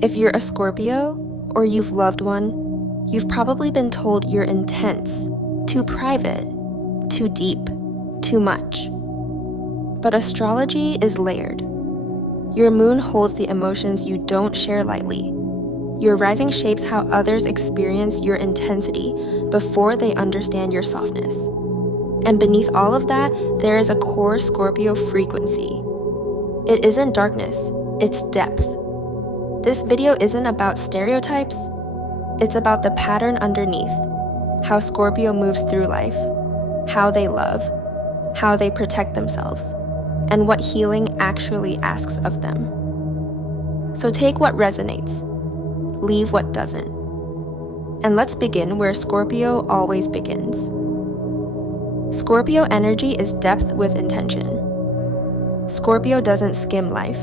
If you're a Scorpio, or you've loved one, you've probably been told you're intense, too private, too deep, too much. But astrology is layered. Your moon holds the emotions you don't share lightly. Your rising shapes how others experience your intensity before they understand your softness. And beneath all of that, there is a core Scorpio frequency. It isn't darkness, it's depth. This video isn't about stereotypes, it's about the pattern underneath, how Scorpio moves through life, how they love, how they protect themselves, and what healing actually asks of them. So take what resonates, leave what doesn't. And let's begin where Scorpio always begins. Scorpio energy is depth with intention. Scorpio doesn't skim life.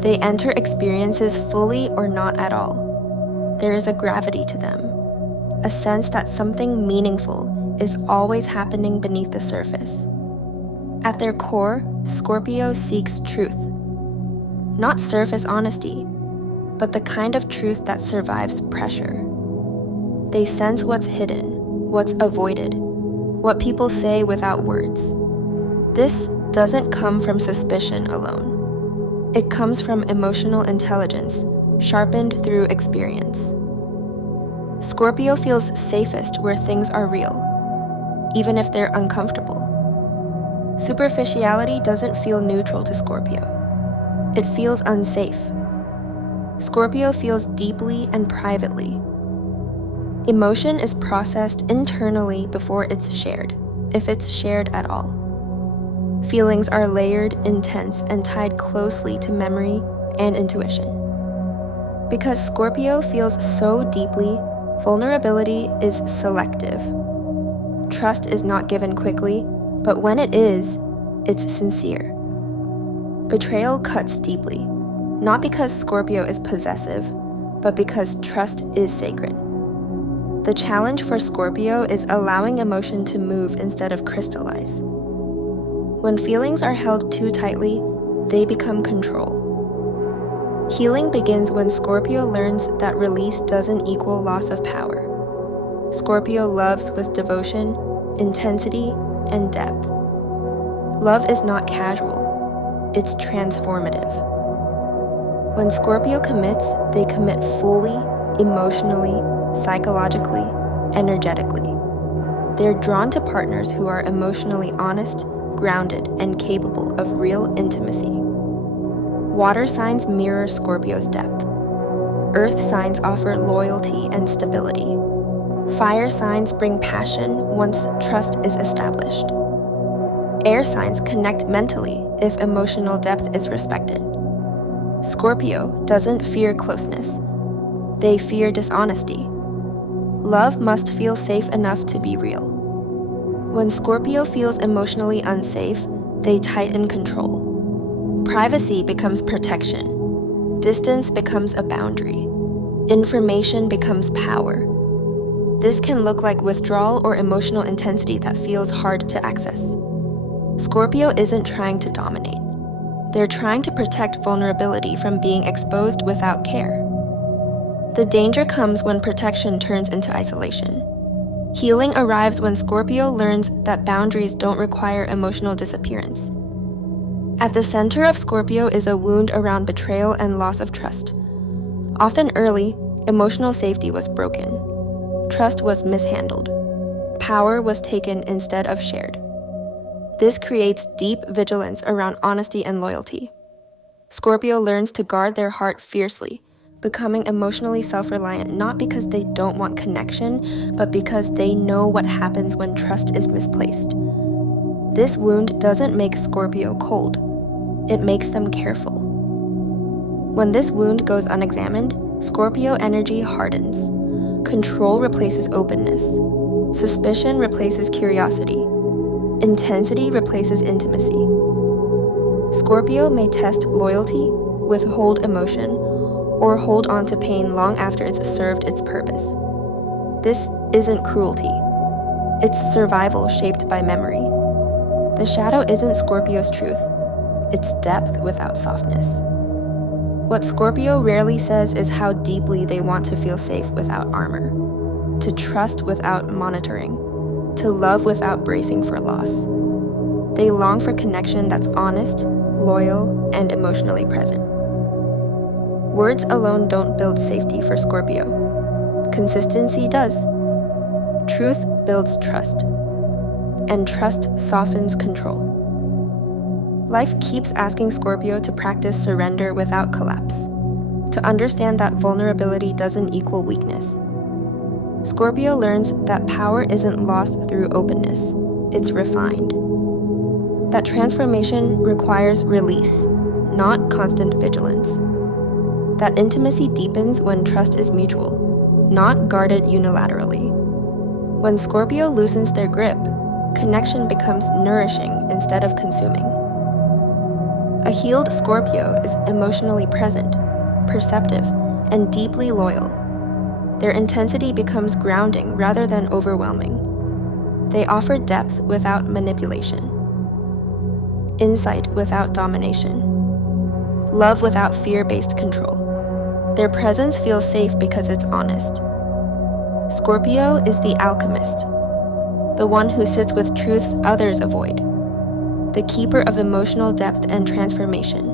They enter experiences fully or not at all. There is a gravity to them, a sense that something meaningful is always happening beneath the surface. At their core, Scorpio seeks truth. Not surface honesty, but the kind of truth that survives pressure. They sense what's hidden, what's avoided, what people say without words. This doesn't come from suspicion alone. It comes from emotional intelligence, sharpened through experience. Scorpio feels safest where things are real, even if they're uncomfortable. Superficiality doesn't feel neutral to Scorpio. It feels unsafe. Scorpio feels deeply and privately. Emotion is processed internally before it's shared, if it's shared at all. Feelings are layered, intense, and tied closely to memory and intuition. Because Scorpio feels so deeply, vulnerability is selective. Trust is not given quickly, but when it is, it's sincere. Betrayal cuts deeply, not because Scorpio is possessive, but because trust is sacred. The challenge for Scorpio is allowing emotion to move instead of crystallize. When feelings are held too tightly, they become control. Healing begins when Scorpio learns that release doesn't equal loss of power. Scorpio loves with devotion, intensity, and depth. Love is not casual, it's transformative. When Scorpio commits, they commit fully, emotionally, psychologically, energetically. They're drawn to partners who are emotionally honest, grounded, and capable of real intimacy. Water signs mirror Scorpio's depth. Earth signs offer loyalty and stability. Fire signs bring passion once trust is established. Air signs connect mentally if emotional depth is respected. Scorpio doesn't fear closeness. They fear dishonesty. Love must feel safe enough to be real. When Scorpio feels emotionally unsafe, they tighten control. Privacy becomes protection. Distance becomes a boundary. Information becomes power. This can look like withdrawal or emotional intensity that feels hard to access. Scorpio isn't trying to dominate. They're trying to protect vulnerability from being exposed without care. The danger comes when protection turns into isolation. Healing arrives when Scorpio learns that boundaries don't require emotional disappearance. At the center of Scorpio is a wound around betrayal and loss of trust. Often early, emotional safety was broken. Trust was mishandled. Power was taken instead of shared. This creates deep vigilance around honesty and loyalty. Scorpio learns to guard their heart fiercely, becoming emotionally self-reliant not because they don't want connection, but because they know what happens when trust is misplaced. This wound doesn't make Scorpio cold. It makes them careful. When this wound goes unexamined, Scorpio energy hardens. Control replaces openness. Suspicion replaces curiosity. Intensity replaces intimacy. Scorpio may test loyalty, withhold emotion, or hold on to pain long after it's served its purpose. This isn't cruelty. It's survival shaped by memory. The shadow isn't Scorpio's truth. It's depth without softness. What Scorpio rarely says is how deeply they want to feel safe without armor, to trust without monitoring, to love without bracing for loss. They long for connection that's honest, loyal, and emotionally present. Words alone don't build safety for Scorpio. Consistency does. Truth builds trust, and trust softens control. Life keeps asking Scorpio to practice surrender without collapse, to understand that vulnerability doesn't equal weakness. Scorpio learns that power isn't lost through openness, it's refined. That transformation requires release, not constant vigilance. That intimacy deepens when trust is mutual, not guarded unilaterally. When Scorpio loosens their grip, connection becomes nourishing instead of consuming. A healed Scorpio is emotionally present, perceptive, and deeply loyal. Their intensity becomes grounding rather than overwhelming. They offer depth without manipulation, insight without domination, love without fear-based control. Their presence feels safe because it's honest. Scorpio is the alchemist, the one who sits with truths others avoid, the keeper of emotional depth and transformation.